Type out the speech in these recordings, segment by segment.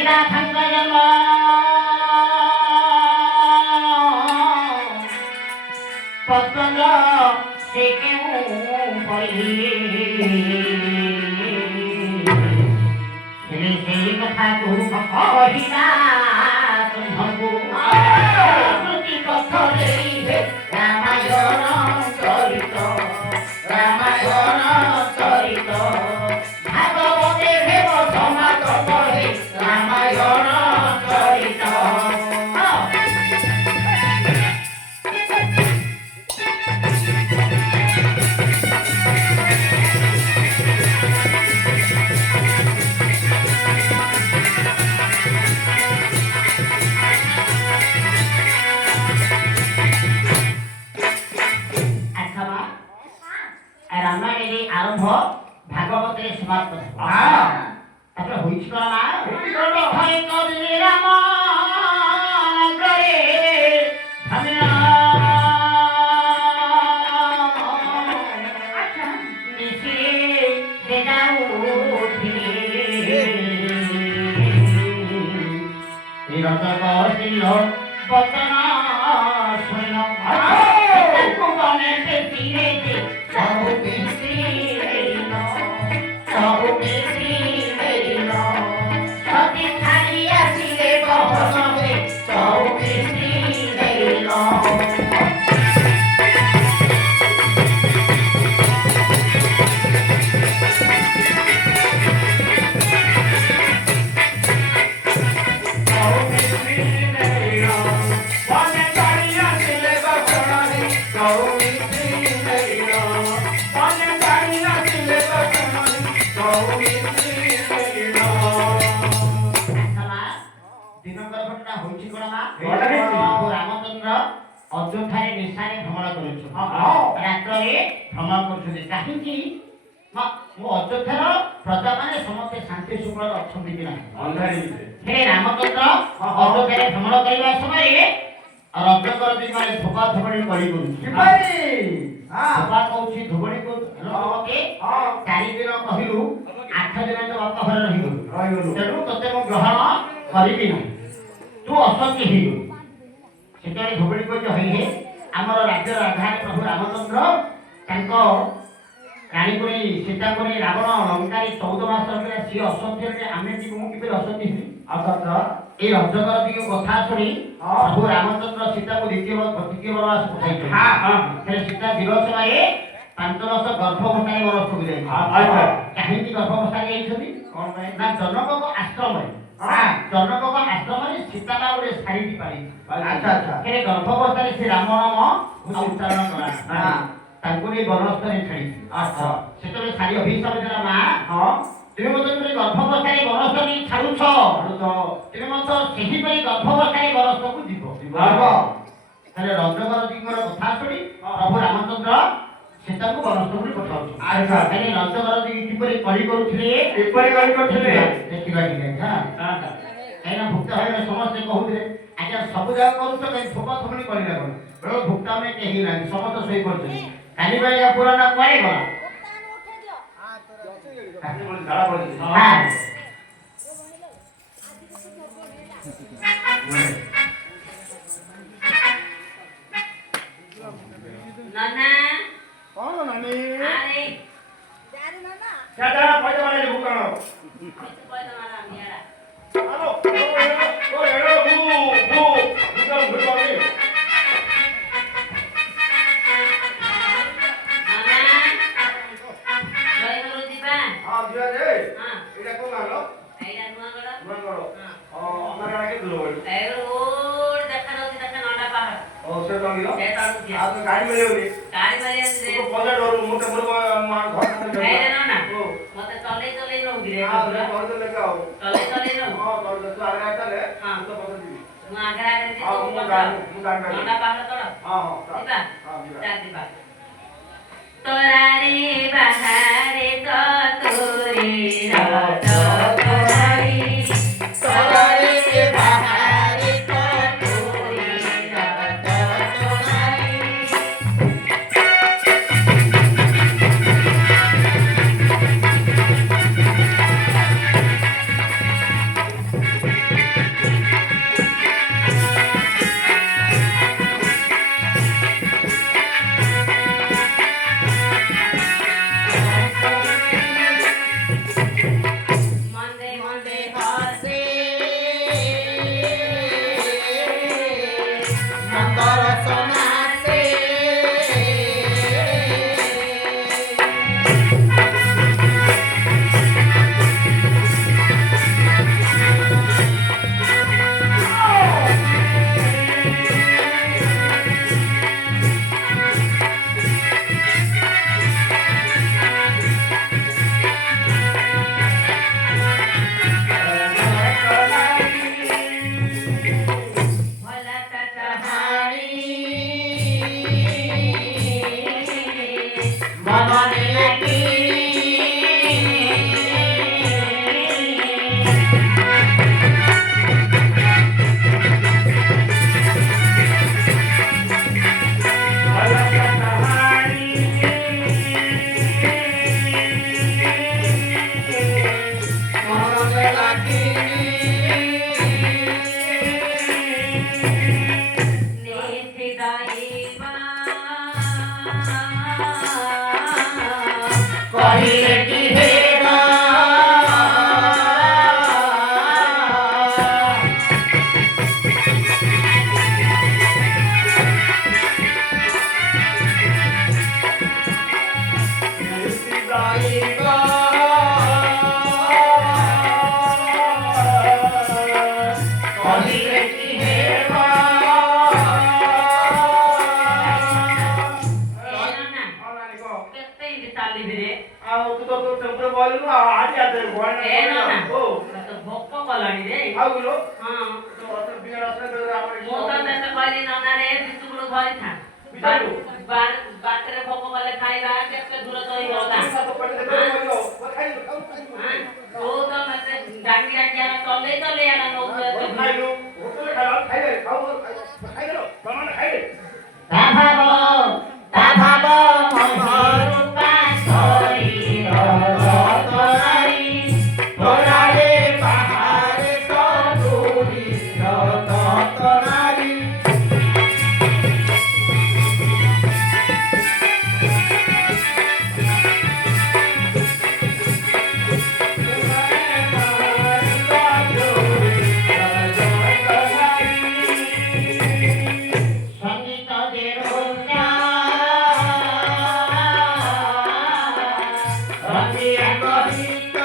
କହିଲା ତାଙ୍କ ଜନ୍ମ ପତଙ୍ଗ ସେ କେଉଁ ପରି ହେଲେ ସେଇ କଥାକୁ କହିଲା ତୁମକୁ ସ୍ମୃତି ପଥରେ ରାମାୟଣ ଚରିତ ରାମାୟଣ ଚରିତ ଭାଗବତେ ହେବ ସମାଜ ପଢ଼େ ରାମାୟଣ ଚରିତ ରାମାୟଣରେ ଆରମ୍ଭ ଭାଗବତରେ ସମାପ୍ତ ତାପରେ ହୋଇଛି କଣ ନା କହିଲେ ରାମ ନଗରରେ ବଚନ ଶୁଣିଲ ସବୁ ମିଶ୍ରି ସତୀ ଛାଡ଼ି ଆସିଲେ ବହନରେ ସବୁ ମିଶ୍ରି ରାମଚନ୍ଦ୍ର ଅଯୋଧ୍ୟାରେ ନିଶାରେ ଭ୍ରମଣ କରୁଛୁ ରାତ୍ରରେ ଭ୍ରମଣ କରୁଛନ୍ତି କାହିଁକି ମୁଁ ଅଯୋଧ୍ୟାର ପ୍ରଜାମାନେ ସମସ୍ତେ ଶାନ୍ତି ଶୃଙ୍ଖଳାରେ ଅଛନ୍ତି କି ନାହିଁ ହେ ରାମଚନ୍ଦ୍ର ଅଯୋଧ୍ୟାରେ ଭ୍ରମଣ କରିବା ସମୟରେ ରଜକର ଦିନରେ ଧୋବା ଧୋବଣୀ କରି କରୁଛି ଧୋବା କହୁଛି ଧୋବଣୀକୁ 4 ଦିନ କହିଲୁ 8 ଦିନ ତ ବାପା ଘରେ ରହିଗଲୁ ତେଣୁ ତତେ ମୁଁ ଗ୍ରହଣ କରିବି ନାହିଁ ତୁ ଅସତ୍ୟ ହେଇଗଲୁ ସେତେବେଳେ ଧୋବଣୀ କହୁଛି ହଇ ଆମର ରାଜ୍ୟ ରାଧାନୀ ପ୍ରଭୁ ରାମଚନ୍ଦ୍ର ତାଙ୍କ ରାଣୀପୁରୀ ସୀତାପୁରୀ ରାବଣ ଲଙ୍କାରେ 14 ମାସ ରହିଲା ସିଏ ଅସତ୍ୟରେ ଆମେ ଯିବୁ ମୁଁ କିପରି ଅସତ୍ୟ ହେବି এই রজকর দিকে কথা শুনি প্রভু রামচন্দ্র সীতাকে দ্বিতীয় বনবাস পঠাইছে সীতা দিবস সময়ে 5 ବର୍ଷ ଗର୍ଭବସ୍ଥାରେ ବନସ୍ଥ ଯାଇ କାହିଁକି ଗର୍ଭବସ୍ଥାରେ ଯାଇଛନ୍ତି ନା ଜନକଙ୍କ ଆଶ୍ରମରେ ଜନକଙ୍କ ଆଶ୍ରମରେ ସୀତାଟା ଗୋଟେ ଶାଢ଼ୀଟି ପାଳିଛି ଗର୍ଭବସ୍ଥାରେ ସେ ରାମ ନାମ ଉଚ୍ଚାରଣ କଲା ତାଙ୍କୁ ନେଇ ବନସ୍ଥରେ ଛାଡ଼ିଛି ସେତେବେଳେ ଶାଢ଼ୀ ଅଭିଶାପ ଦେଲା ମା তুমি মতো গর্ভবস্থায় বনস্থ নেই ছাড়ুছ তুমি মতো সেহিপরি গর্ভবস্থায় বনস্থକୁ ଯିବ তাহলে রজকর দিগর কথা শুনি প্রভু রামচন্দ্র সীতাକୁ বনস্থକୁ ପଠାଉଛି তাহলে রজকর দিগ কিপরি কলি କରୁଥିଲେ কিপরি কলি କରୁଥିଲେ ଦେଖିବା ଟିକେ କାହିଁକିନା ଭୁକ୍ତ ଭାଇମାନେ ସମସ୍ତେ କହୁଥିଲେ ଆଜ୍ଞା ସବୁ ଜାଗା କରୁଛ କାହିଁ ଥୋପ ଥୋପଣି କରିଲା କଣ ଭୁକ୍ତ ଆମେ କେହି ନାହିଁ ସମସ୍ତେ ଶୋଇ ପଡୁଛନ୍ତି କାଲି ଭାଇ ପୁରାଣ କୁଆଡ଼େ ଗଲା नाना कौन नानी अरे जारी नाना क्या जाना पैसा वाले भूखनो पैसा वाला मेरा हेलो ओ हेलो भू भूखनो गाड़ी में लेओनी गाड़ी में ले तो पजा डरू मोटे मोटे घर ना ना मते चले नो गिरे हां तो लेके आओ चले नो हां तो आगे चले हां तो पता दी मु आगे दी हां मु गाड़ी नंदा पाहड़ तोड़ हां दिबा हां जा दिबा तोरारी बहारे तो तोरी रात तोरारी तोरारी बहारे तो तोरी रात तोरारी ଏ ନନା ଓ ମତେ ଭୋକ କଲାଣି ରେ ଆଉ ଗୁলো ହଁ ତ ଅତ୍ର ବିନା ରାସ୍ତା ଦେରେ ଆମର ମୁଁ ତ ତେତେ କହିଲି ନନା ରେ ବିସ୍କୁଟ ଧରିଥା ବାଟରେ ଭୋକ କଲେ ଖାଇବା କେତେ ଦୂର ତ ହେଇଗଲା ତୁ ତ ମତେ ଡାକି ଡାକି ଆଗ ଚଲେଇ ଆଗ ନଉଛୁ ଏତେ ଖାଇଲୁ ହୋଟେଲ ଖାଇଲ ଖାଇଲେ ଖାଇଦେଲ ପ୍ରମାଣ ଖାଇଲେ ତା ଭାବ ମହରୁପା ଶରୀର ତରାଇ ତରାରେ ବାହାରେ ତରୁରୀ ତରାଇ সঙ্গীত দেরোনা রঙিয়া কবিত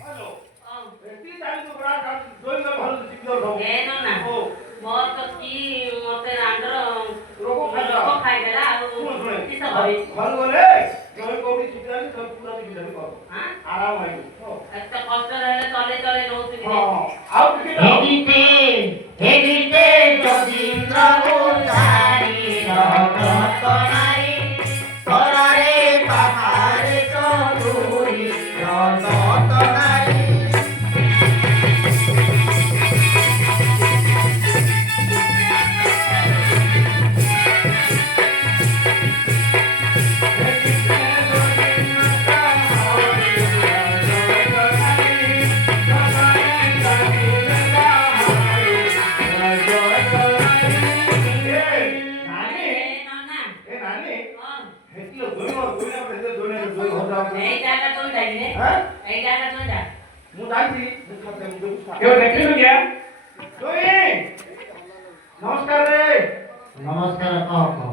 হ্যালো এটি জানি তো বড় কাজ জয় ভালো শিখলো সব ଏ ନନା ও ମୋର ତ କି ମତେ ରାଣ୍ଡର ରୋଗ ଖାଇଲା ରୋଗ ଖାଇଦେଲା ଆଉ ଶୁଣ କିସ କରିବି ଘର ଗଲେ ଜୟ କୋଉଠି ଶିଖିଲାନି ସବୁ ପୁରା ଶିଖିଲାନି କର ହାଁ ଆରାମ ହେଇଯିବ ଏତେ କଷ୍ଟରେ ହେଲେ ଚଲେଇ ନଉଛୁ କି ହଁ ଆଉ ଟିକେ হেগিতে যতীন্দ্র উদারি রতনাই তরারে বাহারে তরুরি রতনাই নানি ଏ ନନା এ নানি ହଁ হেতিলো দই হেতিলো দই ঘর এই জায়গা তো যাইলে হ্যাঁ এই জায়গা তো যা ମୁଁ ଜାଣିଛି ମୁଁ ଖାତେ ମୁଁ ଦେଖୁଛି কেউ ଦେଖିଲୁ କିଆ ଦଇ ନମସ୍କାର ରେ নমস্কার কহ কহ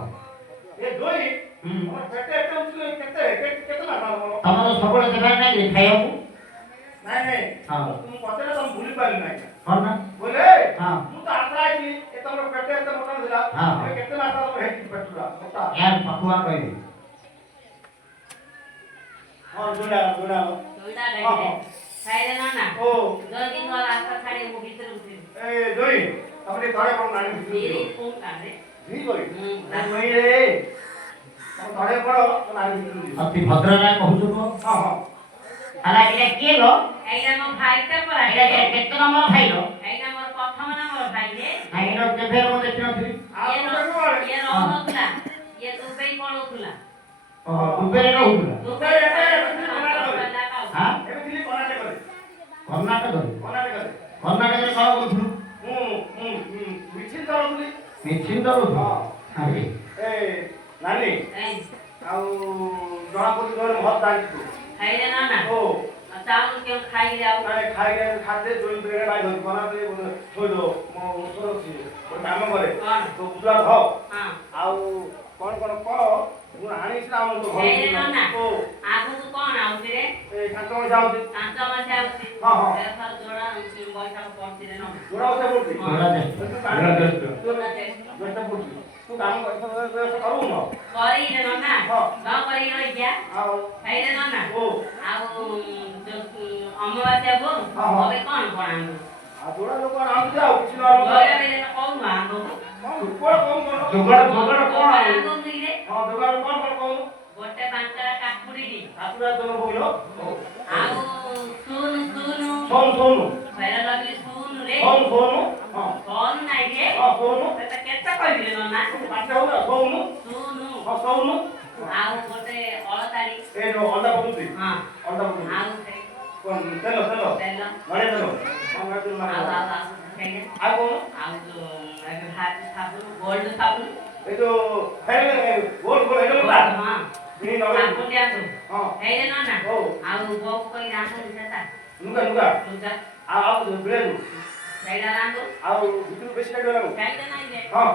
ଏ ଦଇ ହୁଁ। আমার পেটে এতে উঠছিল কেতে কেতে না আমার ତମର ସବୁବେଳେ ଦେବାର ନାହିଁ ଖାଇବାକୁ ନାଇଁ ନାଇଁ ହଁ। ମୁଁ ପଚାରେ ତମ ଭୁଲି ପାରିଲି ନାହିଁ କଣ ନା ବୋଲେ ହଁ। ମୁଁ ତ ଆଶା ହେଇଥିଲି ଏ ତମର ପେଟେ ଏତେ ମୋଟା ଥିଲା ହଁ। ଏବେ କେତେ ମାସ ତମର ହେଇଛି ପେଟୁରା ମୋଟା ୟାର ପାଖୁଆ କହିବି ହଁ ଦୁଣା ଦୁଇଟା ହଁ, ଦେଖିଲେ ହଁ। ଖାଇଲେ ନନା ଓ ଯଦି ମୋ ରାସ୍ତା ଛାଡ଼ି ମୁଁ ଭିତରେ ଉଠିବି ଏ ଦଇ ତମେ ତଳେ କଣ ନାଣି ବିରି ଭିତରୁ କୋଉ କାଣ୍ଡେ ହିଁ ଦଇ ହୁଁ। ଦଇ ରେ ତମେ ତଳେ ପଡ ତ ନାଣି ଭିତରୁ ଯିବ ଅତି ଭଦ୍ରରେ କହୁଛୁ କହ ହଁ ହଁ ହେଲା ଏଇଟା କିଏ ଲ ଏଇଟା ମୋ ଭାଇଟା ପରା ଏଇଟା କେତେ ନମ୍ବର ଭାଇର ଏଇଟା ମୋର ପ୍ରଥମ ନମ୍ବର ଭାଇ ଯେ ନାଇଁ ଏଇଟା କେବେ ମୁଁ ଦେଖିନଥିଲି ଆଉ ଇଏ ତମେ କୁଆଡେ ଇଏ ରହୁନଥିଲା ଇଏ ଦୁବେଇ ପଳଉଥିଲା ଓହୋ ଦୁବେଇରେ ରହୁଥିଲା ଦୁବେଇ ହଁ ଏବେ ଥିଲି କର୍ଣ୍ଣାଟକରେ କର୍ଣ୍ଣାଟକରେ କର୍ଣ୍ଣାଟକରେ କର୍ଣ୍ଣାଟକରେ କଣ କରୁଥିଲୁ ମୁଁ ମିছিল ଚଳଉଥିଲି ନିଶ୍ଚିନ୍ତ ରହୁଥିଲୁ ହଁ। ଆରେ ଏ ନାନୀ ଆଉ ଜଣା ପଡୁଛି ତୋର ମତ ଜାଣିଛୁ ଖାଇଲେ ନନା ଓ ଚାଉଳ କେଉଁ ଖାଇଲେ ଆଉ ନାଇଁ ଖାଇଲେ ଖାଦ୍ୟ ଜୋଇ ବେড়ে ବାই ধরি কোনা তে থই দো মো ওষুধ ଅଛି ଗୋଟେ କାମ କରେ କଣ তো ବୁଝା ଧ ହଁ ଆଉ କଣ କଣ କହ ମୁଁ ଆଣିଛି ନା ଆମର ତ ଖାଇଲେ ନନା ଓ ଆଗକୁ କଣ ଆଉଛି ରେ ଏ କାଞ୍ଚ ଯାଉଛି ପାଞ୍ଚ ମାସ ଆଉଛି ହଁ, ହଁ। ଏଥର ଯୋଡ଼ା ବୈଶାଖ ପଡୁଛି ରେ ନନା ଯୋଡ଼ା କଥା ପଡୁଛି ଯୋଡ଼ା ଜ୍ୟେଷ୍ଠ। ଯୋଡ଼ା ପଡୁଛି ତୁ କାମ କରୁନ କରିଲେ ନନା ହଁ। ନ କରିକି ରହିଯିଆ ଆଉ ଖାଇଲେ ନନା ଓ ଆଉ ଅମାବାସ୍ୟା ବୋ ହଁ, ହଁ। હવે કોણ કોણ આંબો ଆଉ ଯୋଡ଼ା ଲୋକ ଆଣୁଛି ଆଉ କିଛି ନହେଲେ ગોળા બેલે તો કોણ આંબો କଣ କଣ କଣ ଯୋଗାଡ଼ ଯୋଗାଡ଼ କଣ ଆଉ? આંબો નઈ ହଁ ଯୋଗାଡ଼ କଣ କଣ କହୁନୁ ଗୋଟେ ପାଞ୍ଚଟା କାକୁଡି ଆସୁରା ତୋର ବୋଇଲ ଆଉ ସୁନୁ ସୁନୁ ଶୋନ ଶୋନୁ ଭେରା ଲାଗଲି ସୁନୁ ରେ ଶୋନ ଶୋନୁ ହଁ କଣ ନାଇଁ ରେ ହଁ ଶୋନୁ ସେଟା କେତେ କହିଲେ ନନା ପାଠ ହଉ ନା ଶୋନୁ ସୁନୁ ହଁ ଶୋନୁ ଆଉ ଗୋଟେ ଅଳତାଳି ଏ ଯୋଉ ଅଣ୍ଡା ପକଉଛି ହଁ ଅଣ୍ଡା ପକଉଛି ଆଉ ସେ କଣ ତେଲ ତେଲ ତେଲ ନଡ଼ିଆ ତେଲ ହଁ ନଡ଼ିଆ ତେଲ ଆଉ ମାରିବ। ଆଉ ଆଉ ଖାଇଲେ ଆଉ କଣ ଆଉ ଯୋଉ ଏବେ ଭାତ ସାବୁନ ଗୋଲ୍ଡ ସାବୁନ ଏ ଯୋଉ ଫେର ଗୋଲ ଗୋଲ ଏଇଟା ଲଗା ହଁ ନି ନଗା ସାବୁନ ଦିଆନ୍ତୁ ହଁ ହେଇଲେ ନନା ଓ ଆଉ ବୋଉ କହି ରାନ୍ଧୁ ସେଟା ଲୁଗା ଲୁଗା ଲୁଗା ଆଉ ବିଳେରୁ ସେଇଟା ରାନ୍ଧୁ ଆଉ ଭିତରୁ ବେଶୀ ଟାଇମ୍ ଲାଗୁ ଖାଇଲେ ନାଇଁ ରେ ହଁ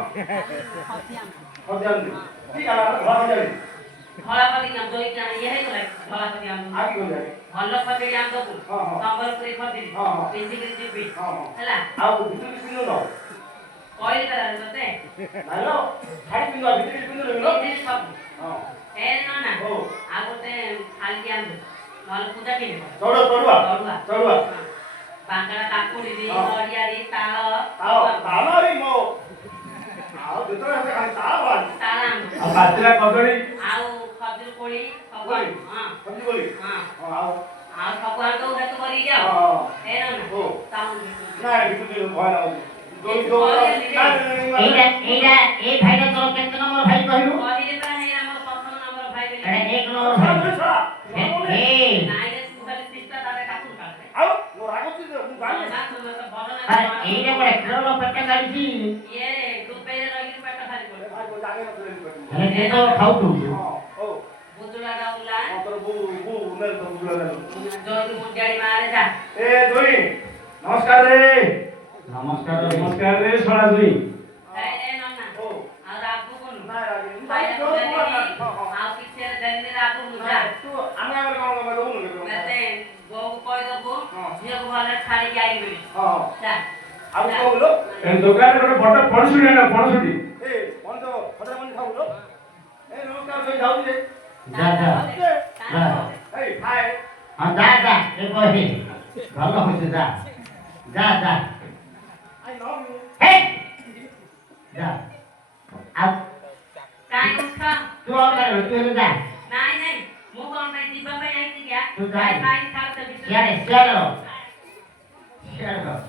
ଖସି ଆମ ହଜାନ୍ତି ଠିକ ହେଲା ଘର ହଜାନ୍ତି ଧଳା ଖଦି ଆମ ଦଇ କିଣା ଇଏ ହେଇଗଲା ଧଳା ଖଦି ଆମ ଆଗି ଗଲେ ଭଲ ଖଦି ଆମ ଦବୁ ହଁ, ହଁ। ସମ୍ବଲପୁରୀ ଖଦି ହଁ, ହଁ। ପିନ୍ଧିକିରି ଯିବି ହଁ, ହଁ। ହେଲା ଆଉ ଭିତରୁ କିଛି ପିନ୍ଧୁ ନ କହିଲି ପରା ତତେ ନାଇଲୋ ଶାଢ଼ୀ ପିନ୍ଧୁ ଭିତରୁ କିଛି ପିନ୍ଧୁ ନ ପିନ୍ଧିଲି ସବୁ ହଁ ଏ ନା ହଉ ଆଉ ଗୋଟେ ଖାଲି ଆଣିବୁ ନହେଲେ ପୂଜା କେମିତି ଚଢୁଆ ଚଢୁଆ ଚଢୁଆ ବାଙ୍କଡା କାକୁଡି ହଁ। ନଡ଼ିଆରି ତାଳ ତାଲରି ମୋ ଆଉ ଯେତେବେଳେ ହେଲେ ଖାଲି ତାଳ ବାହାରି ତାଳ ଆଣିବୁ ଆଉ ପାଚିଲା କଦଳୀ ଆଉ ଖଜୁର କୋଳି ସବୁ କୋଳି? ଆଣିବୁ ହଁ ସମଝି ଗଲି ହଁ ହଁ ଆଉ ଆଉ ସବୁ ଆଣିବୁ ହେତୁ କରିକି ଯାଅ ହଁ ଏ ନା ହଉ ତାଉ ନାଇଁ ଭିତରୁ ଭୟ ଲାଗୁଛି ଏଇଟା ଏ ଭାଇଟା ତୋର କେତେ ନମ୍ବର ଭାଇ କହିଲୁ? କହିଲେ ପରା ହେଇ ଆମର ପ୍ରଥମ ନମ୍ବର ଭାଇ ଏଇଟା ବୋଲି 1 ନମ୍ବର ଭାଇ। ଏ ନାଇଁ ରେ ତୁ ଖାଲି ସିସ୍ଟା ତାରେ କାକୁଡି କାଟେ ଆଉ ମୋ ରାଗୁଛି ମୁଁ ଜାଣିନି ନା ତୁ ମତେ ଭଲ ଆରେ ଲାଗେ ଏଇଟା ଗୋଟେ ଖେଳର ପେଟ କାଢିଛି। ଇଏ ଦୁବେଇରେ ରହିକି ପେଟ ଖାଲି ପଡେ ଭାଇ କୋଉ ଜାଗା ନଥିଲେ ଏମିତି ହେଲେ ସେ ତ ଖାଉଛୁ। ହଁ ହଉ ବୁଜୁଳାଟା ଉଲା ହଁ ତୋର ବୋଉ ନେଲ ତ ବୁଝିଲା ନେଲ ଜୟକୁ ମୁଣ୍ଡିଆଡି ମାରେ ଯା ଏ ଦୋଇ ନମସ୍କାର ରେ ନମସ୍କାର। ନମସ୍କାର ରେ ଶଳା ଦୁଇ ଏ ନନା ହଉ ଆଉ ରାଗୁ କୋନ ନାଇଁ ରାଗି ଖାଇବା ପିଇବା ଦେଲି ହଁ ହଁ ଆଉ କିଛି ଦେଲି ରାଗୁ ଯା ତୁ ଆମେ ଆମର କଣ କଣ ଦଉନୁ ମତେ ବୋଉକୁ କହିଦବୁ ହଁ। ଝିଅକୁ ଭଲରେ ଛାଡ଼ିକି ଆଇବି ବୋଲି ହଁ ହଁ ଯା ଆଉ ଯା। କହୁଲ ଏ ଦୋକାନରେ ଗୋଟେ ବଡ ପଣସୁଟି ଆଣ ପଣସୁଟି ଏ କଣ ତ ଖଦରା ମଣି ଖାଉଲ ଏ ନମସ୍କାର ଦୋଇ ଯାଉଛି ଯେ ଯା ଯା ଯା। ଏଇ ଖାଏ ହଁ ଯା ଯା ଏ କହି ଭଲ ହଉଛି ଯା ଯା ଯା ଆଇ ଲଭ୍ ୟୁ ହେ ଯା ଆଉ କାଇଁ ଉଠ ତୁ ଆଉ କାଇଁ ତୁ ହେଲେ ଯା ନାଇଁ ନାଇଁ ମୁଁ କଣ ପାଇଁ ଯିବା ପାଇଁ ଆଇଛି କିଆ ତୁ ଯା। କାଇଁ ଛାଡ ସେ ବିଷୟ ସିଆଡେ ସିଆଡେ ରହ। ସିଆଡେ ରହ।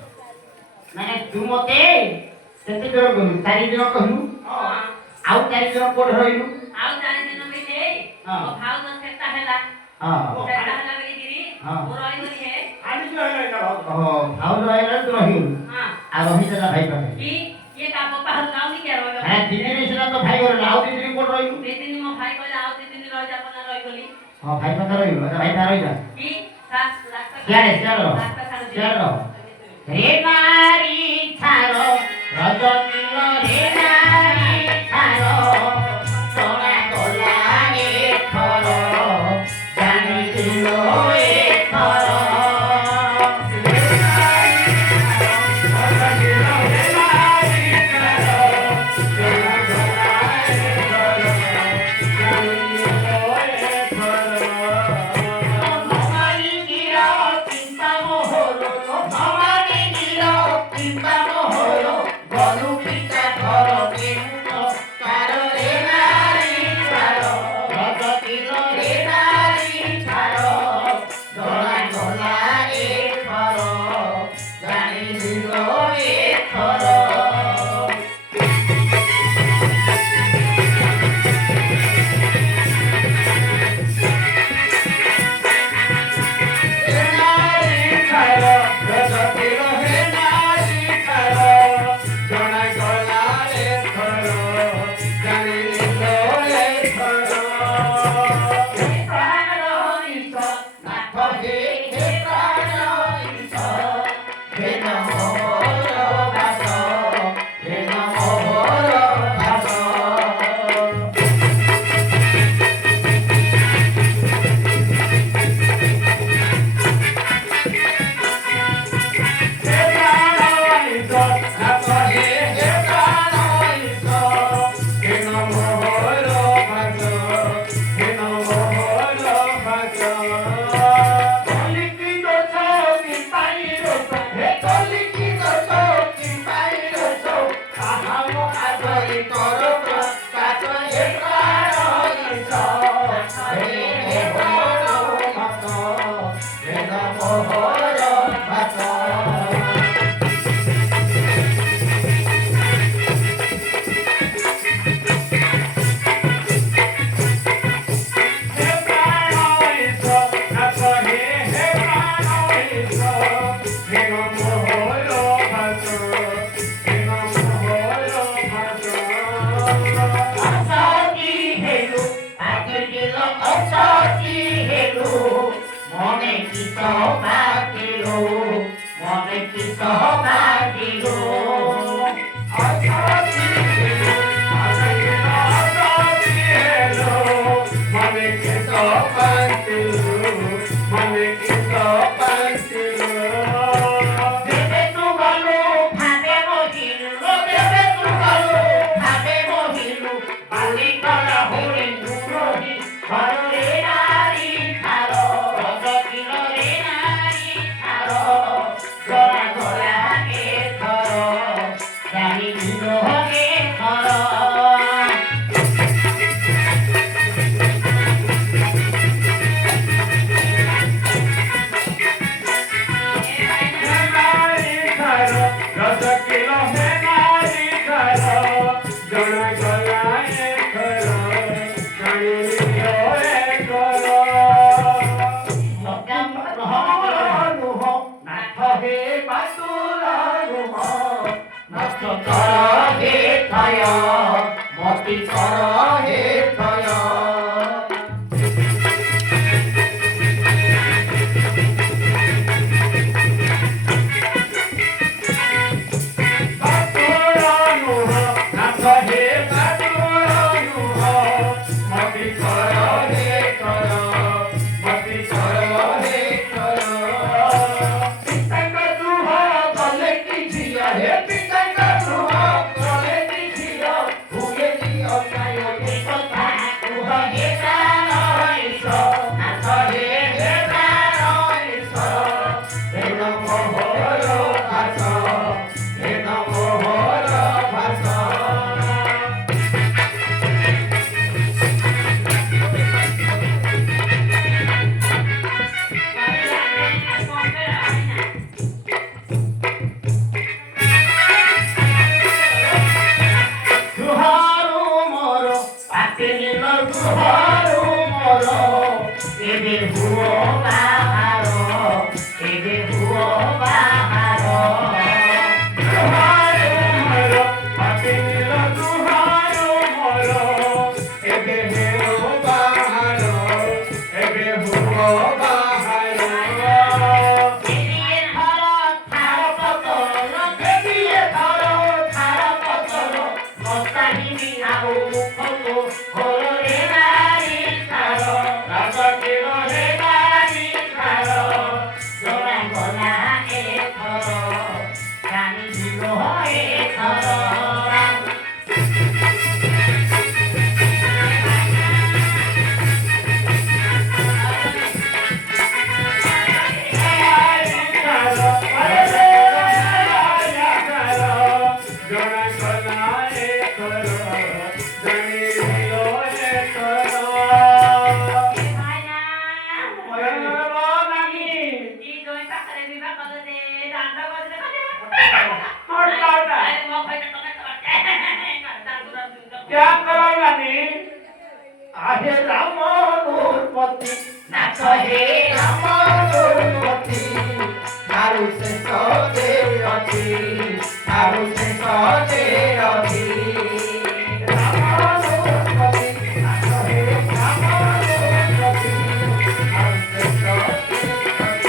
ମାନେ ତୁ ମତେ କେତେ ଜଣ କହିଲୁ 4 ଜଣ କହିଲୁ ହଁ ଆଉ 4 ଜଣ କୋଉଠି ରହିଲୁ? ଆଉ 4 ଦିନ ଭିତରେ ହଁ। ମୋ ଭାଉଜ ସେଟା ହେଲା ହଁ ସେଟା ହେଲା ବୋଲିକିରି ହଁ। ମୁଁ ରହିଗଲି ହେ ଆଣି କି ହେଲାଣି ନା ଭାଉ ଓହୋ ଭାଉଜ ରହିଲା ତୁ ରହିଗଲୁ ହଁ ଆଉ ରହିଥିଲା ଭାଇ ପାଖରେ କି କିଏ କା ବାପା ଯାଉନି କିଆ ରହିବ ଆରେ 2 ଦିନ ସିନା ତ ଭାଇ ଘରେ ଆଉ 2 ଦିନ କୋଉଠି ରହିଲୁ? ଦି ଦିନ ମୋ ଭାଇ କହିଲା ଆଉ 2 ଦିନ ରହିଯା ପନା ରହିଗଲି ହଁ ଭାଇ ପାଖରେ ରହିଲୁ ଆରେ ଭାଇ ପାଖରେ ରହିଯା କି ସିଆଡେ ସିଆଡେ ରହ। ସିଆଡେ ରହ। रे नारी छारो रजनीलो रे नारी छारो सोना गोला एथर जानी दिलो एथर भवानी गिरा चिंता मोहरो भवानी गिरा चिंता मोहरो गलु पिता घर केमुतो तारो रे नारी छारो रजनीलो रे नारी छारो धोला धोला एथर जानी दिलो एथर ପାଞ୍ଚିଲୁ ମନେ କିସ ପାଞ୍ଚିଲୁ ଯେବେ ତୁ ଗଲୁ ଭାବେ ବହିଲୁ ଯେବେ ତୁ ଗଲୁ ଭାବେ ବହିଲୁ ବାଲି କଲା ହୋଳି ନୁରହି ଘରରେ ନାରୀ ଥାର ରଜ କିଳରେ ନାରୀ ଥାର ଗଲା ଗଲା ଏଥର ଜାଣିଥିଲ ଏଥର ନାରୀ ଥାର ରଜ କିଲ ହେ ନାରୀ ଥାର ଜଣା ଗଲା ଏଥର ଜାଣିଲିଲ ଏଥର ନାଥ ହେ ବାସୁର ରୁହ ନାଥ କର ହେ ଥୟ ମତି କର ହେ ଥୟ ବାସୁର ନୁହ ନାଥ ହେ ବାସୁର ନୁହ ମତି କର ହେ କର ମତି କର ହେ କର ପିତାଙ୍କ ଦୁହ କଲେ କି ଝିଅ ହେ ପିତାଙ୍କ ଦୁହ କଲେ କି ଝିଅ ହୁଏ ଝିଅ କାୟ ଏ କଥା କୁହ ହେ ପ୍ରାଣ ଈଶ ନାଥ ହେ ପ୍ରାଣ ଈଶ ହେ ମୋହର ଭାଷ ହେ ମୋହର ଭାଷ ତୁହାରୁ ମୋର ପାତିଲିଲ ତୁହାରୁ ମୋର ଏବେ ହୁଅ ବାହାର ଏବେ ହୁଅ ବାହାର ତୁହାରୁ ମୋର ପାତିନିଲ ତୁହାରୁ ମୋର ଏବେ ହେଉ ବାହାର ଏବେ ହୁଅ ବାହାର ଦେବିଏ ଧର ଥାର ପତର ଦେବିଏ ଧର ଥାର ପତର ମଶାହିନି ଆଉ ମୁଖକୁ ଘୋରରେ ନାରୀ ଥାର ରାଜ କିଳରେ ନାରୀ ଥାର ଜଣା ଗଲା ଏଥର ଜାଣିଯିବ ଏଥର आहे राम दुर्पति नाच हे राम दुर्पति तारु से सजे अछि तारु से सजे अछि राम दुर्पति नाच हे राम दुर्पति तारु से सजे अछि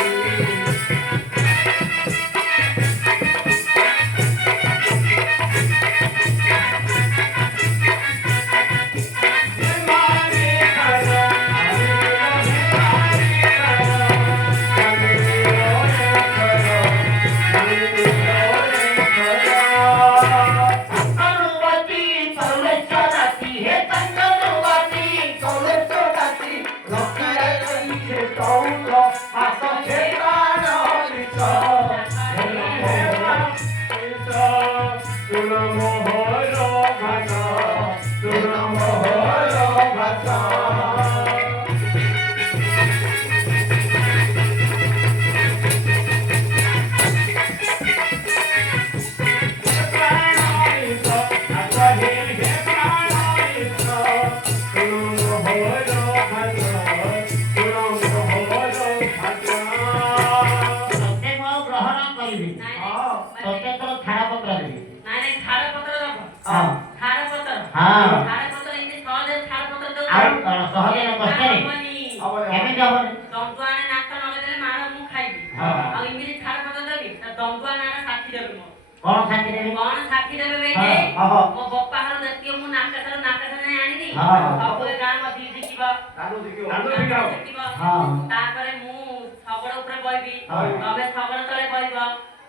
कौन साथी देबे बेटे मो बप्पा हर नतियो मु नाका सर नाका सर नै आनी दी सब गां म दी दी किबा ଦାଣ୍ଡ ଦେଖିବ ଦାଣ୍ଡ ଦେଖିବ। ଦେଖିବ। ହଁ। ତାପରେ ମୁଁ ଶଗଡ଼ ଉପରେ ବଇବି ହଁ। ତମେ ଶଗଡ଼ ତଳେ ବଇବ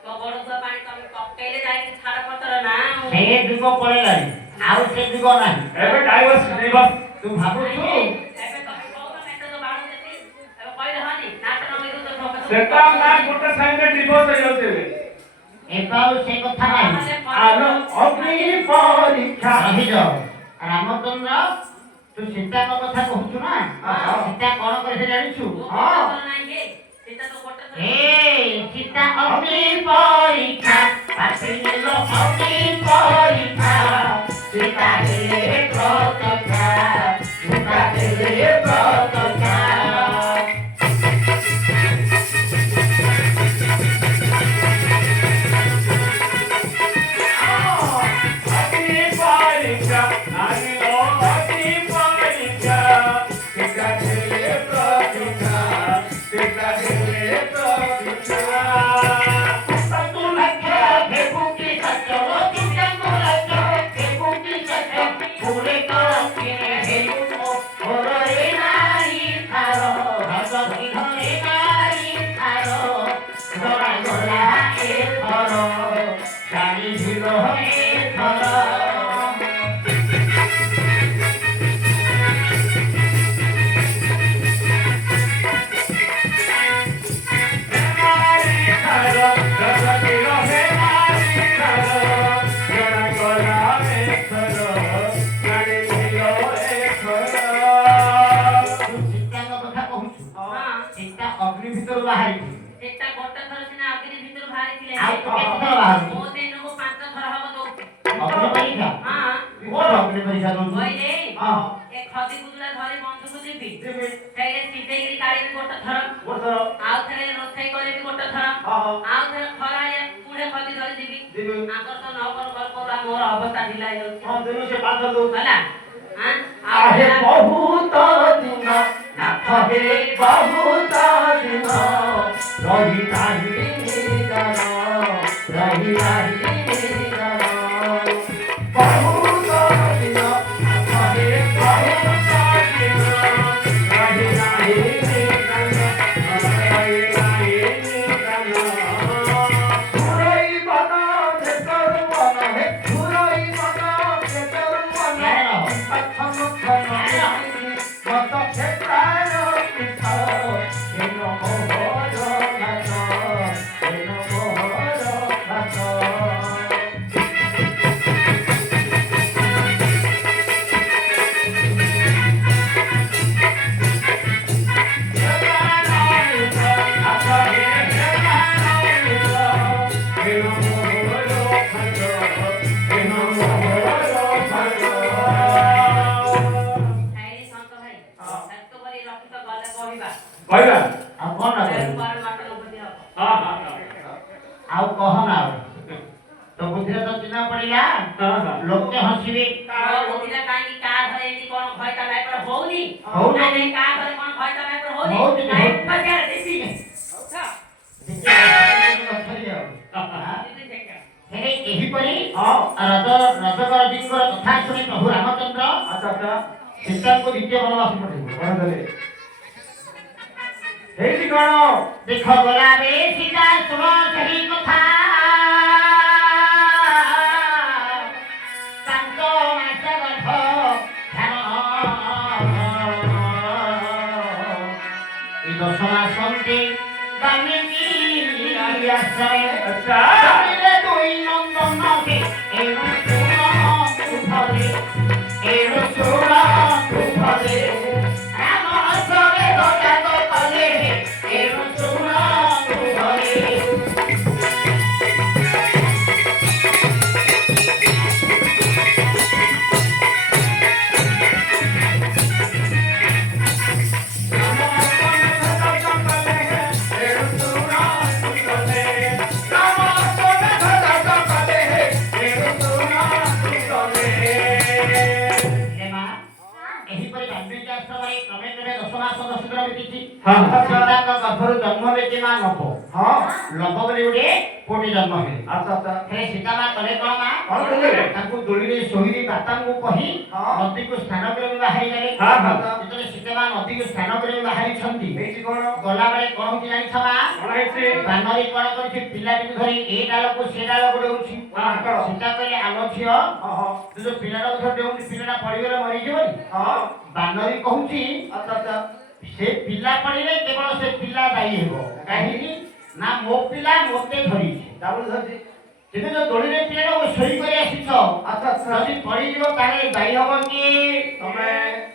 ତ ଗୋଡ଼ ପାଣି ତମେ ପକେଇଲେ ଯାଇକି ଛାଡ଼ ପତ୍ର ନା ସେ ଯୁଗ ପଳେଇଲାଣି ଆଉ ସେ ଯୁଗ ନାହିଁ। ଏବେ ଡାଇଭର୍ସ ଡିଭର୍ସ ତୁ ଭାବୁଛୁ ଏବେ ତମେ କହୁଛ ମେଟ ତ ବାଡ଼ୁ ଦେତି ଏବେ କହିଲେ ହନି ନାଟ ନଗେଇ ଦଉଛ ସେଟା ନା ଗୋଟେ ସାଇଡରେ ଡିଭର୍ସ ହେଇଯାଉଛି ଏବେ। ଏବେ ଆଉ ସେ କଥା ନାହିଁ। ଆଲୋ ଅଗ୍ନି ପରୀକ୍ଷା ରହିଯାଅ ରାମଚନ୍ଦ୍ର ତୁ ସୀତାଙ୍କ କଥା କହୁଛୁ ନା ସୀତା କଣ କରିছে ଜାଣିଛୁ? ଏ ସୀତା ଅଗ୍ନି ପରୀକ୍ଷା ଆସିଲ ଅଗ୍ନି ପରୀକ୍ଷା ସୀତା ହେଲେ ପ୍ରତ୍ୟକ୍ଷା ସୀତା ହେଲେ ପ୍ରତ୍ୟକ୍ଷା। ଅଗ୍ନି ପରୀକ୍ଷା ଆଣିଲ ଅଗ୍ନି ପରୀକ୍ଷା ସେଟା ହେଲେ ପ୍ରତିକ୍ଷା ସେଟା ହେଲେ ପ୍ରତିକ୍ଷା। ତୁ ଲକ୍ଷ୍ୟ ଫେବୁକି ସଚଳ ତୁମକୁ ଲକ୍ଷ୍ୟ ଫେବୁକି ସଚଳ ପୁରେ କରେ ହେଲୁ ଓରେ ନାରୀ ଥାର ଭଗବତୀ ଘରେ ନାରୀ ଥାର ଜଣା ଗଲା ଏ ଥର ଜାଣି ଭିଡ଼ ଏ ଥର। ତୁ ସୀତାଙ୍କ କଥା କହୁଛୁ ସୀତା ଅଗ୍ନି ଭିତରୁ ବାହାରିଛି ଆଉ ତୁ କେତେ ଥର ବାହାରୁଛୁ? ଅଗ୍ନି ପରୀକ୍ଷା କୋଉଠି ଅଗ୍ନି ପରୀକ୍ଷା ଦଉଛୁ? ହଁ ଗୋଟେ ଆଉ ଥରେ ରୋଷେଇ କରିବି ଗୋଟେ ଥର ହଁ ଆଉ ଥରେ ଖରାଳିଆ ପୁଢେ ଖଦି ଧରି ଯିବି ଦିବି ଆଙ୍କର ତ ନକର କର ମୋର ଅବସ୍ଥା ଢିଲା ହେଇଯାଉଛି ହଁ ଦିନ ସେ ପାଠ ଦଉ ହେଲା ଆହେ ବହୁତ ଦିନ ନାଥ ହେ ବହୁତ ଦିନ ରହି ନାହିଁ ନିଜନ ରହି ନାହିଁ ନିଜନ ବହୁତ ଦିନ ନାଥ ହେ ବହୁତ ଦିନ ରହି ନାହିଁ ନିଜନ ରହି ନାହିଁ ନିଜନ। ସୁରଇ ବନ ଭେତରୁ ବନ ହେ ସୁରଇ ବନ ଭେତରୁ ବନ ପ୍ରଥମ ଥର ମତ କ୍ଷେତ୍ରାର ପୀଠ ହେନ ମୋହର ନାଥ ହେନ ମୋହର ନାଥ। ଖାଇଲି ଶଙ୍କ ଭାଇ ତାକୁ କରି ରଖି ତ ଗଲେ କହିବା କହିବା ଆଉ କଣ ନା କହିବି? ପରେ ମଟନ ବୁଝି ହବ ଆଉ କହ ନା ଆଉ ତୋ ବୁଦ୍ଧିରେ ତ ଚିହ୍ନା ପଡିଲା ଲୋକେ ହସିବେ ବୁଝିଲା କାହିଁକି କାହା ଘରେ ଏମିତି କଣ ଭୟତା ଲାଇପର ହଉନି ହଉନି। ନାଇଁ ନାଇଁ କାହା ଘରେ କଣ ଭୟତା ଲାଇପର ହଉନି ହଉନି, ନାଇଁ ହଉନି। ପଚାର ଦିଦି ହେଲେ ଏହିପରି ରଜଗରଜୀଙ୍କର କଥା ଶୁଣି ପ୍ରଭୁ ରାମଚନ୍ଦ୍ର ଆଚ୍ଛା ସୀତାଙ୍କୁ ଦ୍ୱିତୀୟ ବନବାସ ପଠେଇଲେ। କଣ ଦେଲେ ହେଇଛି କଣ ଦେଖ ଗଲା ରେ ସୀତା ଶୁଣ ସେହି କଥା 5 ମାସ ଗର୍ଭ ଧ୍ୟାନ ଏ 10 ମାସନ୍ତେ ବାଲ୍ମୀକି ଆଶ୍ରମେ ଆଚ୍ଛା ଶରୀରେ ଦୁଇ ନନ୍ଦନ କେ ଏଣୁ ଶୁଣ ତୁଭରେ ଏଣୁ ଶୁଣ ତୁଭରେ ରାମ ଆଶ୍ରମେ ଦଜାତ କଲେ ଏଣୁ ଶୁଣ ତୁଭରେ। ବିତିଛି। ହଁ। ସୀତାଙ୍କ ଗର୍ଭରୁ ଜନ୍ମ ହେଲେ ମା ନବ। ହଁ ଲବ ବୋଲି ଗୋଟେ ପୁଅଟି ଜନ୍ମ ହେଲେ। ଆଚ୍ଛା ଆଚ୍ଛା ହେଲେ ସୀତା ମା କଲେ କଣ ମା? କଣ କଲେ? ତାଙ୍କୁ ଦୋଳିରେ ଶୋଇରେ ବାପାଙ୍କୁ କହି ହଁ। ନଦୀକୁ ସ୍ନାନ କରିବାକୁ ବାହାରିଗଲେ। ହଁ, ହଁ। ଯେତେବେଳେ ସୀତା ମା ନଦୀକୁ ସ୍ନାନ କରିବାକୁ ବାହାରିଛନ୍ତି, ହେଇଛି କଣ? ଗଲାବେଳେ କଣ ହଉଛି ଜାଣିଛ ମା? କଣ ହେଇଛି? ବାନରେ କଣ କରିଛି? ପିଲାଟିକୁ ଧରି ଏ ଡାଳକୁ ସେ ଡାଳକୁ ଡେଉଛି। ହଁ। ସୀତା କହିଲେ ଆଲୋ ଝିଅ, ହଁ ହଁ ତୁ ଯୋଉ ପିଲାଟାକୁ ଧରି ଡେଉଁଛୁ, ପିଲାଟା ପଡିଗଲେ ମରିଯିବନି? ହଁ ବାନରୀ କହୁଛି ଆଚ୍ଛା ଆଚ୍ଛା ସେ ପିଲା ପଡ଼ିଲେ କେବଳ ସେ ପିଲା ଦାୟୀ ହେବ। କାହିଁକି ନା ମୋ ପିଲା ମୋତେ ଧରିଛି। ଡାବୁଲ ଧରିଛି କିନ୍ତୁ ଯୋଉ ଦୋଳିରେ ପିଲାଟାକୁ ଶୋଇ କରି ଆସିଛ, ଆଚ୍ଛା ଆଚ୍ଛା ଯଦି ପଡ଼ିଯିବ ତାହେଲେ ଦାୟୀ ହବ କି ତମେ?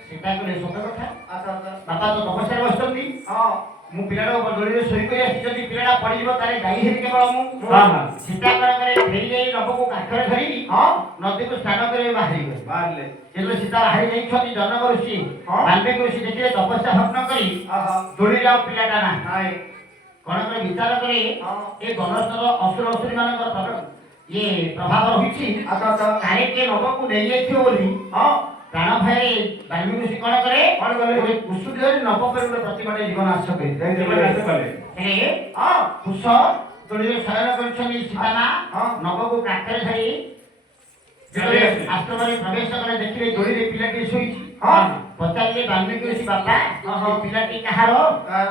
ସୀତା କହିଲେ ସତ କଥା। ଆଚ୍ଛା ଆଚ୍ଛା ବାପା ତ ତପସ୍ୟାରେ ବସିଛନ୍ତି, ହଁ ମୁଁ ପିଲାଟାକୁ ଦୋଳିରେ ଶୋଇ କରି ଆସିଛି, ଯଦି ପିଲାଟା ପଡ଼ିଯିବ ତାହେଲେ ଦାୟୀ ହେବି କେବଳ ମୁଁ। ହଁ, ହଁ। ସୀତା କଣ କରେ? ଫେରି ଯାଇ ନବକୁ କାଖରେ ଧରି ହଁ ନଦୀକୁ ସ୍ନାନ କରିବାକୁ ବାହାରିଗଲେ। ବାହାରିଲେ ଯେତେବେଳେ ସୀତା ବାହାରି ଯାଇଛନ୍ତି, ଜନକ ଋଷି ହଁ। ବାଲ୍ମୀକି ଋଷି ଦେଖିଲେ ତପସ୍ୟା ଭଗ୍ନ କରି ଆହା ଦୋଳିରେ ଆଉ ପିଲାଟା ନାହିଁ। ନାଇଁ କଣ କରି ବିଚାର କରି ହଁ ଏ ବନସ୍ତର ଅସୁର ଅସୁରୀ ମାନଙ୍କର ଇଏ ପ୍ରଭାବ ରହିଛି। ଆଚ୍ଛା ଆଚ୍ଛା କାଳେ କିଏ ନବକୁ ନେଇଯାଇଥିବ ବୋଲି ହଁ ପ୍ରାଣ ଭୟରେ ବାଲ୍ମୀକି ଋଷି କଣ କରେ? କଣ କଲେ? ଗୋଟେ କୁଶୁଟି ଧରି ନବ ପରେ ଗୋଟେ ପ୍ରତିମାଟେ ଜୀବନ ନାଶ କରି ଜୀବନ ନାଶ କଲେ। ହେଲେ ହଁ କୁଶ ଦୋଳିରେ ଶୟନ କରିଛନ୍ତି। ସୀତା ମା ହଁ। ନବକୁ କାଖରେ ଧରି ଯେତେବେଳେ ଆଶ୍ରମରେ ପ୍ରବେଶ କଲେ, ଦେଖିଲେ ଦୋଳିରେ ପିଲାଟି ଶୋଇଛି। ହଁ ପଚାରିଲେ ବାଲ୍ମୀକି ଋଷି ବାପା, ହଁ, ହଁ। ଏ ପିଲାଟି କାହାର? କାହାର?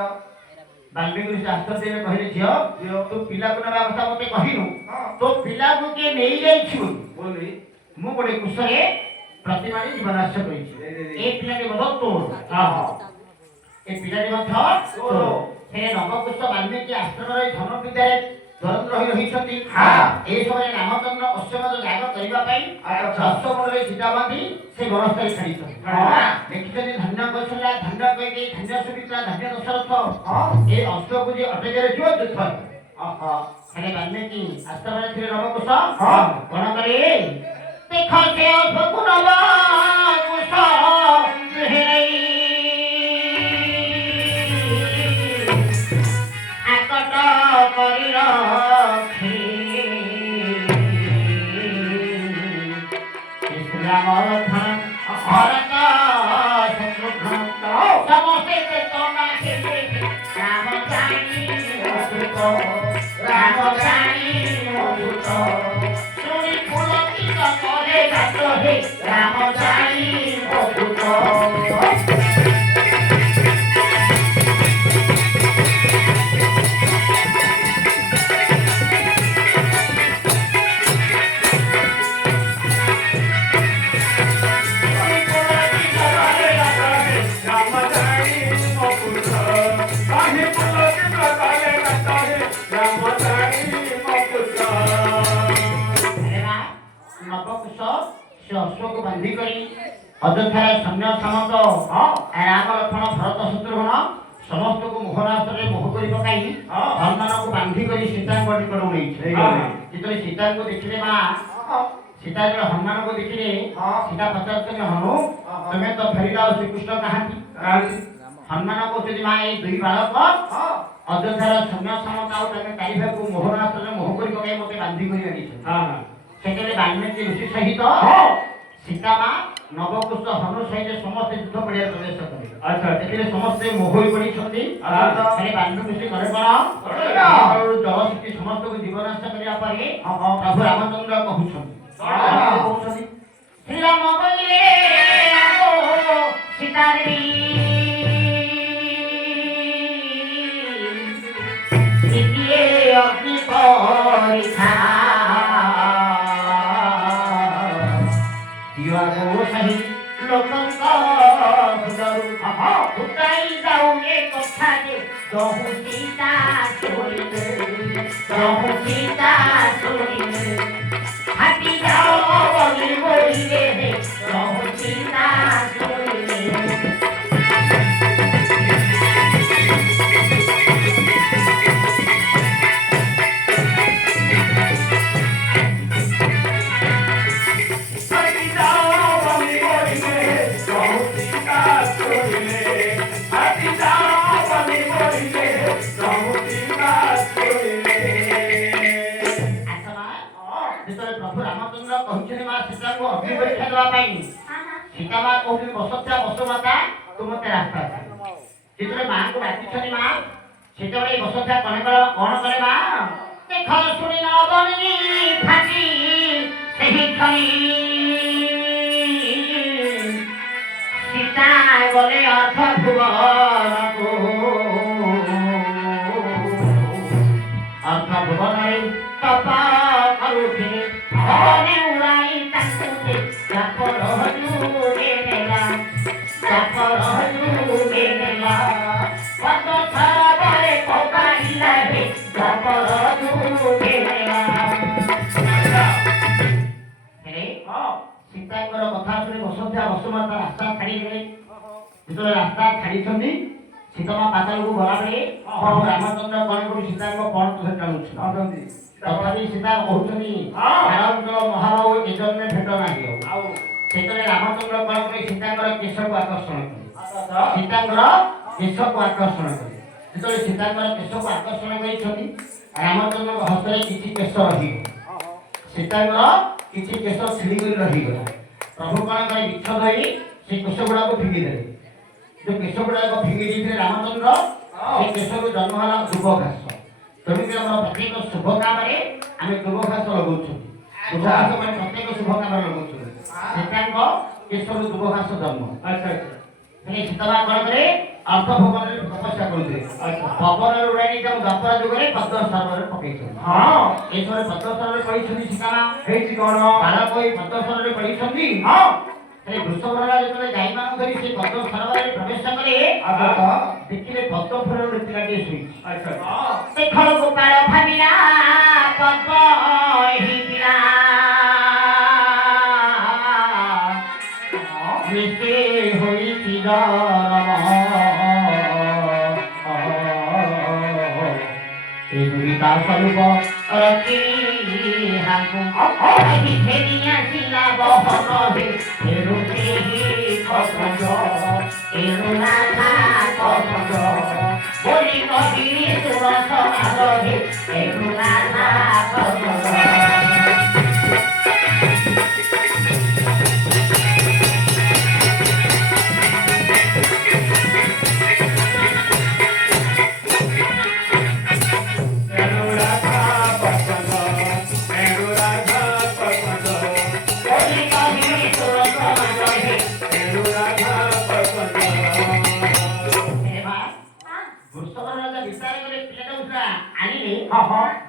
ବାଲ୍ମୀକି ଋଷି ଆଶ୍ଚର୍ଯ୍ୟରେ କହିଲେ, ଝିଅ ଝିଅ ତୁ ପିଲାକୁ ନେବା କଥା ମୋତେ କହିନୁ, ହଁ ତୋ ପିଲାକୁ କିଏ ନେଇଯାଇଛି ବୋଲି ବୋଲି ମୁଁ ଗୋଟେ କୁଶରେ ପ୍ରତିମାଟି ଜୀବନାଶ କରିଛି। ଏ ପିଲାଟି ମଧ୍ୟ ତୋର। ହଁ ହଁ ଏ ପିଲାଟି ମଧ୍ୟ ତୋର। ସେ ନବକୁଶ ବାଲ୍ମୀକି ଆଶ୍ରମରେ ଧନ ବିଦ୍ୟାରେ ଧରନ୍ତ ରହିଛନ୍ତି। ହଁ। ଏହି ସମୟରେ ରାମଚନ୍ଦ୍ର ଅଶ୍ୱମେଧ ଯାଗ କରିବା ପାଇଁ ଆଚ୍ଛା। ଦଶମୂଳରେ ଚିତା ବାନ୍ଧି ସେ ବନସ୍ଥଳୀ ଛାଡ଼ିଛନ୍ତି। ହଁ। ଦେଖିଛନ୍ତି ଧନ୍ୟ କୌଶଲ୍ୟା, ଧନ୍ୟ କୈକେୟୀ, ଧନ୍ୟ ସୁମିତ୍ରା, ଧନ୍ୟ ଦଶରଥ, ହଁ ଏ ଅଶ୍ୱକୁ ଯେ ଅଟକେଇରେ ଯିବ ଯୁଦ୍ଧ। ଆହା ହେଲେ ବାଲ୍ମୀକି ଆଶ୍ରମରେ ଥିଲେ ନବକୁଶ ହଁ। କଣ କରେ? ଦେଖ ସେ ଅଶ୍ୱକୁ ନବକୁଶ ହେଇ ଆକଟ କରି ରଖି ଶ୍ରୀରାମର ଭରତ ଶତ୍ରୁଘ୍ନ ସମସ୍ତେ ଚେତନା ହେଲେ ରାମ ଜାଣି ଅଦ୍ଭୁତ, ରାମ ଜାଣି ଅଦ୍ଭୁତ, ଶୁଣି ପୁଲକିତ କଲେ ଗାତ ହେ ରାମ ଜାଣି ଅଦ୍ଭୁତ। ନବକୁଶ ସେ ଅଶ୍ୱକୁ ବାନ୍ଧି କରି ଅଯୋଧ୍ୟାର ସୈନ୍ୟ ସାମନ୍ତ ରାମ ଲକ୍ଷ୍ମଣ ଭରତ ଶତ୍ରୁଘ୍ନ ସମସ୍ତଙ୍କୁ ମୋହନାସ୍ତ୍ରରେ ମୋହ କରି ପକାଇ ହନୁମାନଙ୍କୁ ବାନ୍ଧି କରି ସୀତାଙ୍କ ନିକଟକୁ ନେଇଥିଲେ। ଯେତେବେଳେ ସୀତାଙ୍କୁ ଦେଖିଲେ ମା, ସୀତା ଯେତେବେଳେ ହନୁମାନଙ୍କୁ ଦେଖିଲେ, ସୀତା ପଚାରୁଛନ୍ତି ହନୁ ତମେ ତ ଫେରିଲ, ଶ୍ରୀକୃଷ୍ଣ କାହାନ୍ତି? ହନୁମାନ କହୁଛନ୍ତି ମା, ଏଇ ଦୁଇ ବାଳକ ଅଯୋଧ୍ୟାର ସୈନ୍ୟ ସାମନ୍ତ ଆଉ ତମେ ଚାରିଭାଇକୁ ମୋହନାସ୍ତ୍ରରେ ମୋହ କରି ପକାଇ ମୋତେ ବାନ୍ଧି କରି ଆଣିଛନ୍ତି। ସେତେବେଳେ ବାଲ୍ମୀକି ଋଷି ସହିତ ସୀତା ମା ନବକୁଶ ହନୁ ସହିତ ସମସ୍ତେ ଯୁଦ୍ଧ ପଡ଼ିଆରେ ପ୍ରବେଶ କଲେ। ସେଥିରେ ସମସ୍ତେ ମୋହ ହୋଇ ପଡ଼ିଛନ୍ତି। ହେଲେ ବାଲ୍ମୀକି ଋଷି କଲେ କଣ? ଜଳଶକ୍ତି ସମସ୍ତଙ୍କୁ ଜୀବନାଶ କରିବା ପରେ ପ୍ରଭୁ ରାମଚନ୍ଦ୍ର କହୁଛନ୍ତି ଶ୍ରୀରାମ ବୋଲିଲେ ସୀତା ଦେବୀ ଅଗ୍ନି ପରୀକ୍ଷା ସେହି ଲୋକଙ୍କ ଫୁଟାଇ ଯାଉ ଏ କଥା ଯେ ଯହୁ ସୀତା ଶୁଣିଲେ, ଯହୁ ସୀତା ଶୁଣିଲେ ହାତି ଯାଅ ବୋଲି ବୋଲିଲେ, ଯହୁ ସୀତା ଶୁଣିଲେ। ପ୍ରଭୁ ରାମଚନ୍ଦ୍ର କହିଛନ୍ତି ମା ସୀତାଙ୍କୁ ଅଗ୍ନି ପରୀକ୍ଷା ଦେବା ପାଇଁ, ସୀତା ମା କହୁଛନ୍ତି ବସତ୍ୟା ବସୁମାତା ତୁ ମୋତେ ରାସ୍ତା ଯେତେବେଳେ ମା ମାଙ୍କୁ ଡାକିଛନ୍ତି ମା ସେତେବେଳେ ବସନ୍ତା କଣ କରେ ମା ଦେଖ ଶୁଣି ନ ବନି ଫାଟି ସେହି ଥରି ସୀତା ଗଲେ ଅର୍ଥ ଭୁବନକୁ ଅର୍ଥ ଭୁବନରେ ତପ କରୁଥିଲେ ଭବନେ ଉଡ଼ାଇ ତାଙ୍କୁ ଚାପର ଯୁଗେ ନେଲା ଚାପର ଯୁଗେ ନେଲା ପଦ ସରରେ ପକାଇଲା ହେ ଚାପର ଯୁଗେ ନେଲା ହେଲେ ସୀତାଙ୍କର କଥା ଶୁଣି ବସନ୍ତା ବସୁମତା ରାସ୍ତା ଛାଡ଼ିଗଲେ ଯେତେବେଳେ ରାସ୍ତା ଛାଡ଼ିଛନ୍ତି ସୀତାମା ପାତାଳକୁ ଗଲାବେଳେ ପ୍ରଭୁ ରାମଚନ୍ଦ୍ର କଣ କରୁ ସୀତାଙ୍କ ପଣତ ଧରି ଟାଣୁଛନ୍ତି ତଥାପି ସୀତା କହୁଛନ୍ତି ରାମଚନ୍ଦ୍ର ମହାବାହୁ ଏ ଜନ୍ମେ ଭେଟ ନାହିଁ ଆଉ ସେତେବେଳେ ରାମଚନ୍ଦ୍ର କଣ କରି ସୀତାଙ୍କର କେଶକୁ ଆକର୍ଷଣ କଲେ ସୀତାଙ୍କର କେଶକୁ ଆକର୍ଷଣ କଲେ ଯେତେବେଳେ ସୀତାଙ୍କର କେଶକୁ ଆକର୍ଷଣ କରିଛନ୍ତି ରାମଚନ୍ଦ୍ରଙ୍କ ହସ୍ତରେ କିଛି କେଶ ରହିଗଲା ସୀତାଙ୍କର କିଛି କେଶ ଛିଡ଼ିକରି ରହିଗଲା ପ୍ରଭୁ କଣ କଲେ ବିଚ୍ଛ ଧରି ସେ କେଶ ଗୁଡ଼ାକୁ ଫିଙ୍ଗିଦେଲେ जो केश गुड़ाक फिंगी देते रामचंद्र से केशरू जन्म है दुब घास तेणुक प्रत्येक शुभ काम आम दुब घास लगुँ दुब घास मैं प्रत्येक शुभ काम लगुँ सीता केशरू दुब घास जन्म सीतामा कौन करे अर्थ भवन तपस्या करुले पवन उड़ाई द्वापर जुगे पद्म सरोवर पकई ये सब पद्म सरोवर पढ़ी सीतामा कौन बालक पद्म सरोवर पढ़ी वृषभराज जो गाईमान धरी से पद्म सरोवर प्रवेश करे देखिले पद्म फूल पिलाटे शुई देख गोपाल भाविला पद्म ही पिला मिसे होई दुरीता स्वरूप रखी हमको अभी खेलिया सिला बहन हे हेरु ही पसंद हेरु ना था पसंद बोली कभी सुर समाज हे हेरु ना था पसंद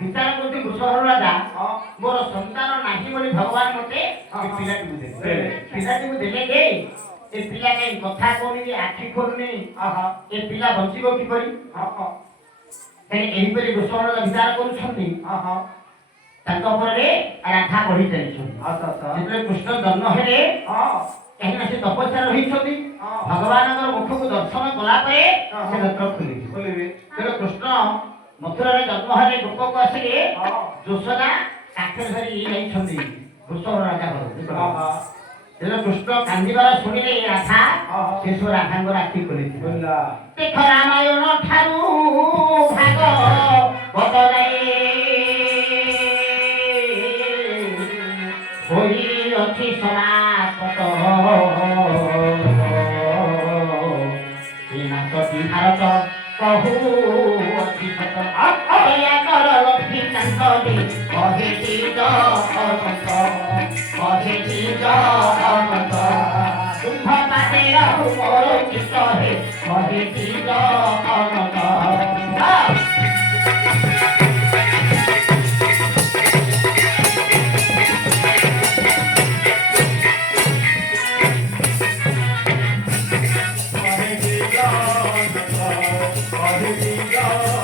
विचार करते वृषभ राजा मोर संतान नाही बोली भगवान मते पिलाटी को देले ए पिला के कथा कोनी जे आखि खोलनी ए पिला बंचिबो की करी एही परि वृषभ राजा विचार करूछंती तांको परे राधा बढ़ी चलिछन जेतले कृष्ण जन्म हेले कहीं से तपस्या रही भगवान मुख को दर्शन कला से नेत्र खोलिबे कृष्ण मथुरा जन्म हेले गोप को आसिले जोशदा काठे धरी जाइछंदी वृषभ राजा घर कृष्ण कांदीबार शुणिले राधा शेष राधा आखि खोली देख रामायण ठारू भाग बदलाई होई अछि समापत भारत कहू अछि सत दया कर लक्ष्मी कांतले कहे जगत कुंभ पाते रहु मोर चित्त हे कहे जगत Hare Krishna